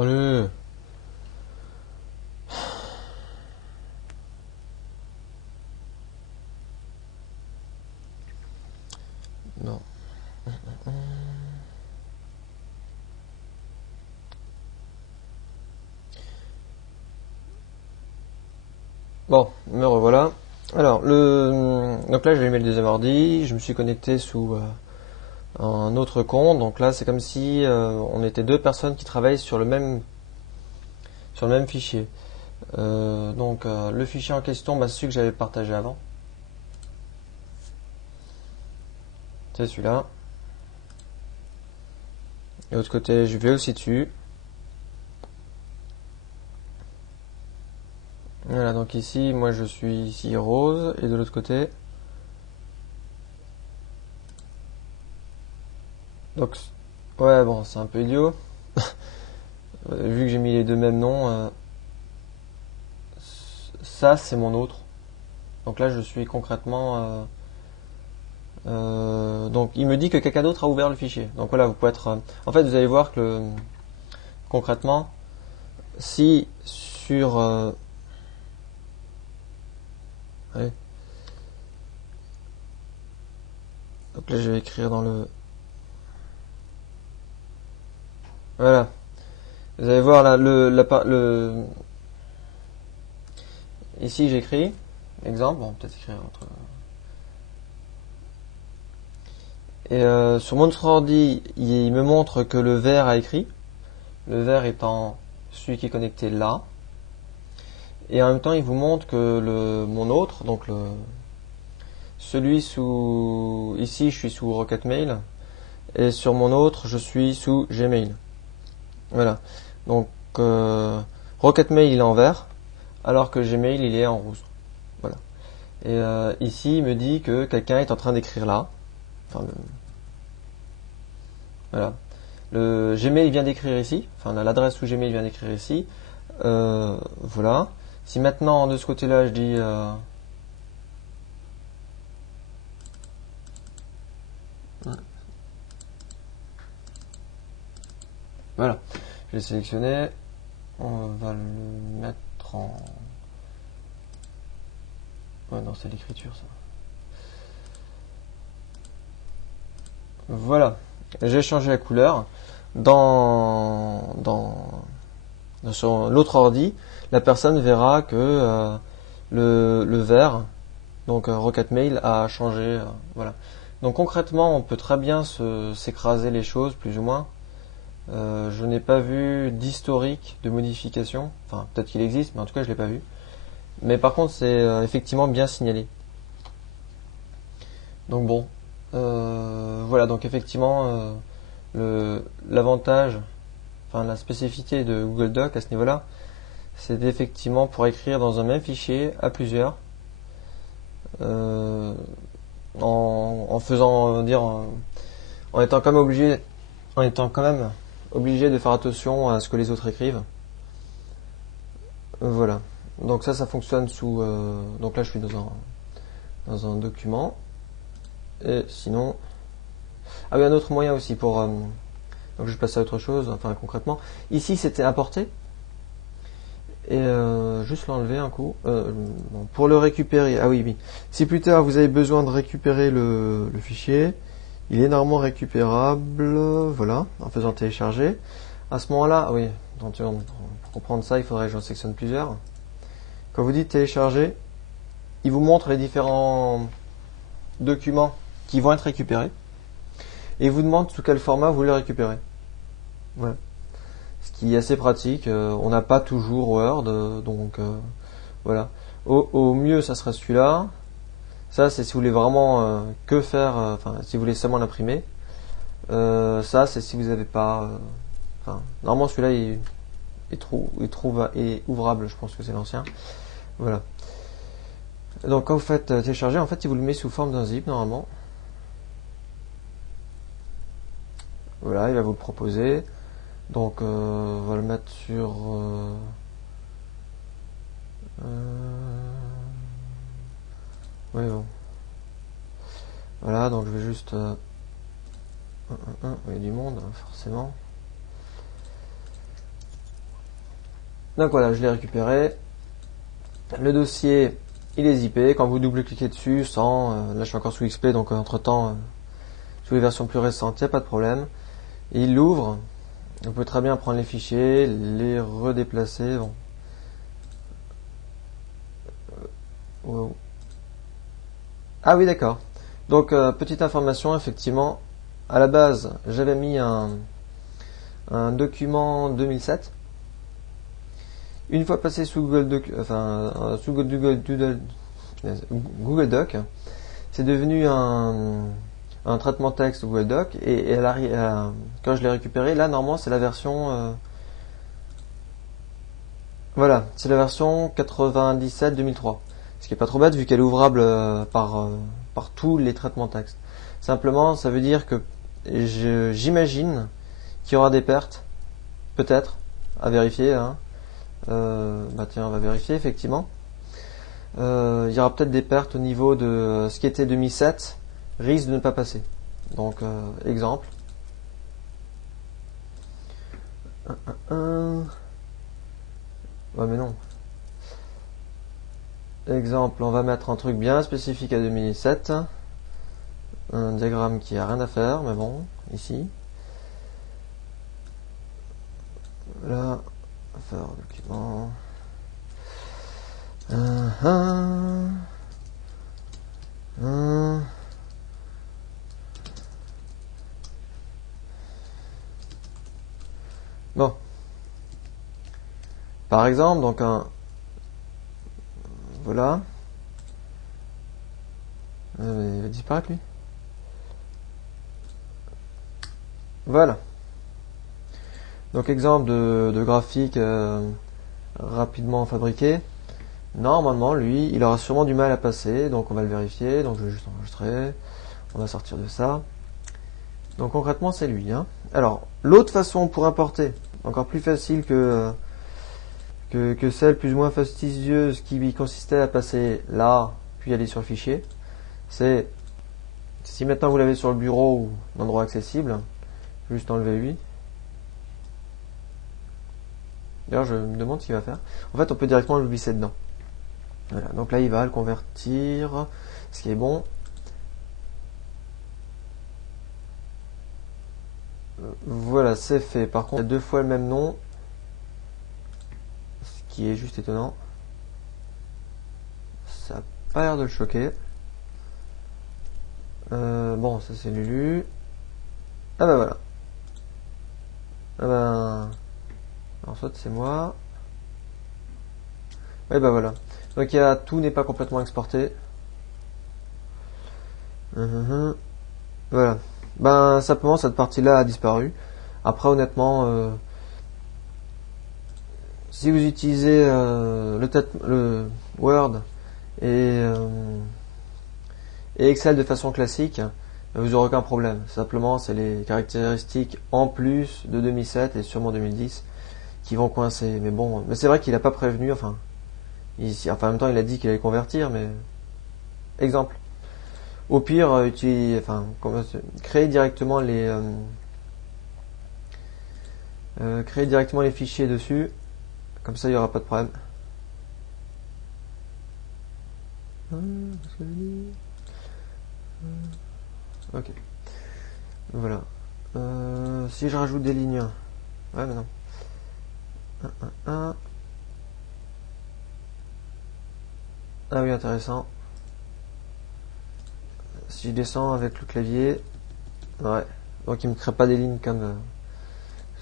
Allez. Non. Bon, me revoilà. Alors, donc là, j'ai allumé le deuxième ordi. Je me suis connecté sous un autre compte. Donc là, c'est comme si on était deux personnes qui travaillent sur le même fichier. Le fichier en question, bah, c'est celui que j'avais partagé avant. C'est celui-là. Et de l'autre côté, je vais aussi dessus. Voilà, donc ici, moi je suis ici rose, et de l'autre côté. Donc, ouais, bon, c'est un peu idiot. Vu que j'ai mis les deux mêmes noms, ça c'est mon autre. Donc là, je suis concrètement. Donc, il me dit que quelqu'un d'autre a ouvert le fichier. Donc voilà, vous pouvez être. En fait, vous allez voir que concrètement, si sur. Allez. Donc là, je vais écrire dans le. Voilà. Vous allez voir là, ici j'écris, exemple, bon, peut-être écrire entre. Et sur mon autre ordi, il me montre que le vert a écrit, le vert étant celui qui est connecté là. Et en même temps, il vous montre que mon autre, donc celui sous. Ici, je suis sous Rocketmail. Et sur mon autre, je suis sous Gmail. Voilà. Donc, Rocketmail, il est en vert, alors que Gmail, il est en rouge. Voilà. Et ici, il me dit que quelqu'un est en train d'écrire là. Enfin, voilà. Le Gmail vient d'écrire ici. Enfin, l'adresse où Gmail vient d'écrire ici. Voilà. Si maintenant, de ce côté-là, je dis... voilà. Je vais sélectionner. On va le mettre en... Ouais, non, c'est l'écriture, ça. Voilà. J'ai changé la couleur. Sur l'autre ordi, la personne verra que le vert, donc Rocketmail, a changé. Voilà. Donc concrètement, on peut très bien s'écraser les choses, plus ou moins. Je n'ai pas vu d'historique de modification. Enfin, peut-être qu'il existe, mais en tout cas, je l'ai pas vu. Mais par contre, c'est effectivement bien signalé. Donc bon, voilà. Donc effectivement, l'avantage, enfin la spécificité de Google Doc à ce niveau-là, c'est effectivement pour écrire dans un même fichier à plusieurs, euh, en faisant dire, en étant quand même obligé, en étant quand même obligé de faire attention à ce que les autres écrivent. Voilà. Donc ça fonctionne sous. Donc là, je suis dans un document. Et sinon, ah oui, un autre moyen aussi pour. Donc je passe à autre chose. Enfin concrètement, ici c'était importé. Et juste l'enlever un coup. Bon, pour le récupérer, ah oui, oui. Si plus tard vous avez besoin de récupérer le fichier, il est normalement récupérable, voilà, en faisant télécharger. À ce moment-là, ah oui, donc, pour comprendre ça, il faudrait que j'en sectionne plusieurs. Quand vous dites télécharger, il vous montre les différents documents qui vont être récupérés et il vous demande sous quel format vous les récupérez. Voilà. Ce qui est assez pratique. On n'a pas toujours Word, donc voilà. Au mieux, ça sera celui-là. Ça, c'est si vous voulez vraiment que faire, enfin, si vous voulez seulement l'imprimer. Ça, c'est si vous n'avez pas. Enfin, normalement, celui-là, est ouvrable. Je pense que c'est l'ancien. Voilà. Donc, quand vous faites télécharger, en fait, il vous le met sous forme d'un zip normalement. Voilà, il va vous le proposer. Donc, on va le mettre sur. Oui, bon. Voilà, donc je vais juste. Il y a du monde, hein, forcément. Donc voilà, je l'ai récupéré. Le dossier, il est zippé. Quand vous double-cliquez dessus, là je suis encore sous XP, donc entre temps, sous les versions plus récentes, il n'y a pas de problème. Et il l'ouvre. Vous pouvez très bien prendre les fichiers, les redéplacer. Bon. Wow. Ah oui, d'accord. Donc, petite information, effectivement, à la base, j'avais mis un document 2007. Une fois passé sous sous Google Doc, c'est devenu un traitement texte Google Doc. Et quand je l'ai récupéré, là, normalement, c'est la version... voilà, c'est la version 97-2003. Ce qui est pas trop bête vu qu'elle est ouvrable par tous les traitements texte. Simplement, ça veut dire que j'imagine qu'il y aura des pertes, peut-être, à vérifier. Hein. Bah tiens, on va vérifier effectivement. Il y aura peut-être des pertes au niveau de ce qui était 2007, risque de ne pas passer. Donc, exemple. Ouais, mais non. Exemple, on va mettre un truc bien spécifique à 2007. Un diagramme qui a rien à faire, mais bon, ici. Là, faire document. Bon. Par exemple, donc voilà. Il va disparaître lui. Voilà. Donc exemple de graphique rapidement fabriqué. Normalement, lui, il aura sûrement du mal à passer, donc on va le vérifier. Donc je vais juste enregistrer. On va sortir de ça. Donc concrètement, c'est lui. Hein. Alors, l'autre façon pour importer, encore plus facile que celle plus ou moins fastidieuse qui consistait à passer là, puis aller sur le fichier, c'est si maintenant vous l'avez sur le bureau ou un endroit accessible, juste enlever lui. D'ailleurs, je me demande ce qu'il va faire. En fait, on peut directement le glisser dedans. Voilà, donc là, il va le convertir, ce qui est bon. Voilà, c'est fait. Par contre, il y a deux fois le même nom, ce qui est juste étonnant. Ça n'a pas l'air de le choquer. Bon, ça c'est Lulu. Ah bah voilà. Ah ben... Alors soit c'est moi. Et bah voilà. Donc tout n'est pas complètement exporté. Voilà. Ben simplement cette partie-là a disparu. Après honnêtement, si vous utilisez le Word et Excel de façon classique, vous n'aurez aucun problème. Simplement, c'est les caractéristiques en plus de 2007 et sûrement 2010 qui vont coincer. Mais bon, mais c'est vrai qu'il n'a pas prévenu. Enfin, en même temps, il a dit qu'il allait convertir, mais exemple. Au pire, créer directement les fichiers dessus. Comme ça, il n'y aura pas de problème. Ok. Voilà. Si je rajoute des lignes. Ouais, mais non. Ah oui, intéressant. Si je descends avec le clavier. Ouais. Donc il me crée pas des lignes comme